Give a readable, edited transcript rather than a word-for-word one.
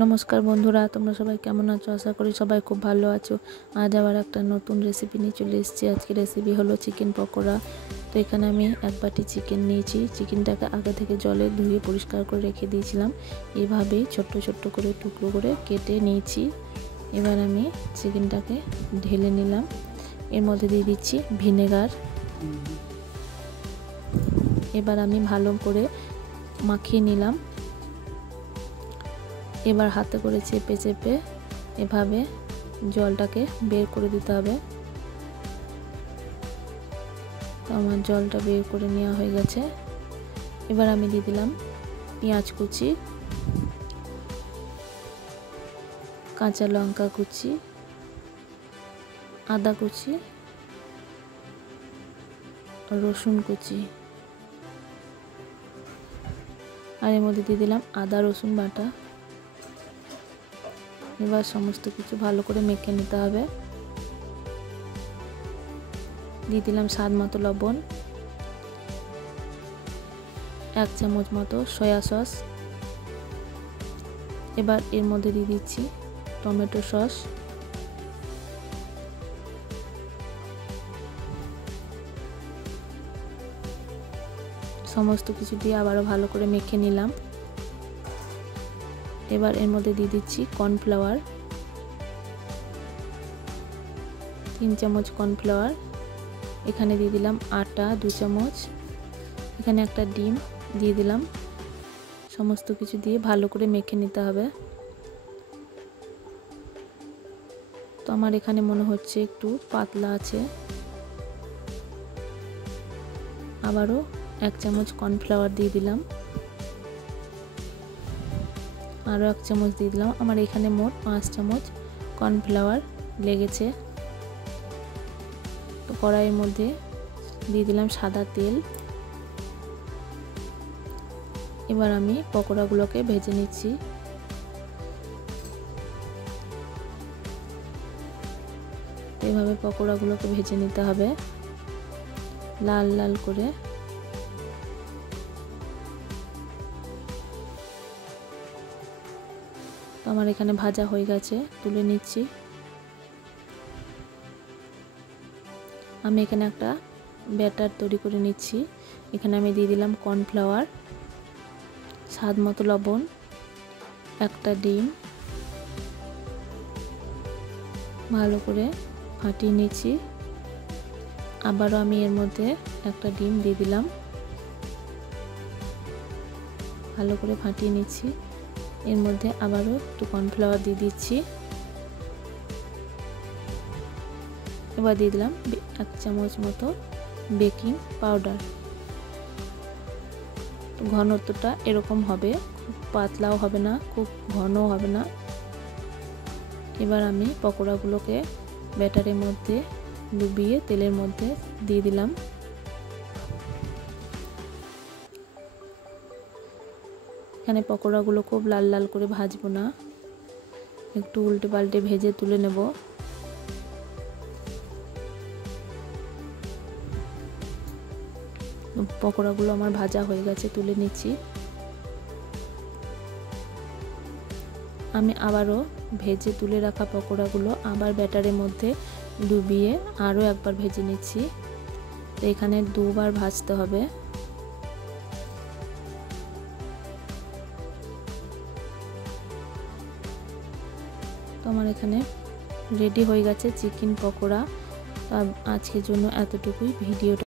नमस्कार बंधुरा তোমরা সবাই কেমন আছো আশা করি সবাই খুব ভালো আছো। আজ আবার একটা নতুন রেসিপি নিয়ে চলে এসেছি। আজকে রেসিপি হলো চিকেন পকোড়া। তো এখানে আমি এক বাটি চিকেন নিয়েছি। চিকেনটাকে আগে থেকে জলে ধুয়ে পরিষ্কার করে রেখে দিয়েছিলাম। এইভাবেই ছোট্ট ছোট্ট করে টুকরো করে কেটে নিয়েছি। এবার আমি চিকেনটাকে ঢেলে নিলাম। এর মধ্যে দিয়ে দিচ্ছি ভিনেগার। এবার আমি ভালো করে মাখিয়ে নিলাম। এবার হাতে করে চেপে চেপে এভাবে জলটাকে বের করে দিতে হবে। তো আমার জলটা বের করে নেওয়া হয়ে গেছে। এবার আমি দিয়ে দিলাম পেঁয়াজ কুচি, কাঁচা লঙ্কা কুচি, আদা কুচি, রসুন কুচি, আর এর মধ্যে দিয়ে দিলাম আদা রসুন বাটা। এবার সমস্ত কিছু ভালো করে মেখে নিতে হবে। দিয়ে দিলাম স্বাদ মতো লবণ, 1 চামচ মতো সয়া সস। এবার এর মধ্যে দিয়ে দিচ্ছি টমেটো সস। সমস্ত কিছু দিয়ে আবারও ভালো করে মেখে নিলাম। এবার এর মধ্যে দিয়ে দিচ্ছি কর্নফ্লাওয়ার, 3 চামচ কর্নফ্লাওয়ার। এখানে দিয়ে দিলাম আটা 2 চামচ। এখানে একটা ডিম দিয়ে দিলাম। সমস্ত কিছু দিয়ে ভালো করে মেখে নিতে হবে। তো আমার এখানে মনে হচ্ছে একটু পাতলা আছে। আবারও 1 চামচ কর্নফ্লাওয়ার দিয়ে দিলাম। আরও 1 চামচ দিয়ে দিলাম। আমার এখানে মোট 5 চামচ কর্নফ্লাওয়ার লেগেছে। তো কড়াইয়ের মধ্যে দিয়ে দিলাম সাদা তেল। এবার আমি পকোড়াগুলোকে ভেজে নিচ্ছি। এভাবে পকোড়াগুলোকে ভেজে নিতে হবে লাল লাল করে। তো আমার এখানে ভাজা হয়ে গেছে, তুলে নিচ্ছি। আমি এখানে একটা ব্যাটার তৈরি করে নিচ্ছি। এখানে আমি দিয়ে দিলাম কর্নফ্লাওয়ার, স্বাদ মতো লবণ, একটা ডিম, ভালো করে ফাটিয়ে নিচ্ছি। আবারও আমি এর মধ্যে একটা ডিম দিয়ে দিলাম, ভালো করে ফাটিয়ে নিচ্ছি। এর মধ্যে আবারও একটু কর্নফ্লাওয়ার দিয়ে দিচ্ছি। এবার দিয়ে দিলাম 1 চামচ মতো বেকিং পাউডার। ঘনত্বটা এরকম হবে, খুব পাতলাও হবে না, খুব ঘনও হবে না। এবার আমি পকোড়াগুলোকে ব্যাটারের মধ্যে ডুবিয়ে তেলের মধ্যে দিয়ে দিলাম। এখানে পকোড়াগুলো খুব লাল লাল করে ভাজবো না, একটু উল্টে পাল্টে ভেজে তুলে নেব। পকোড়াগুলো আমার ভাজা হয়ে গেছে, তুলে নিচ্ছি। আমি আবারও ভেজে তুলে রাখা পকোড়াগুলো আবার ব্যাটারের মধ্যে ডুবিয়ে আরও একবার ভেজে নিচ্ছি। তো এখানে 2 বার ভাজতে হবে। তো আমার এখানে রেডি হয়ে গেছে চিকেন পকোড়া। তো আজকের জন্য এতটুকুই। ভিডিওটা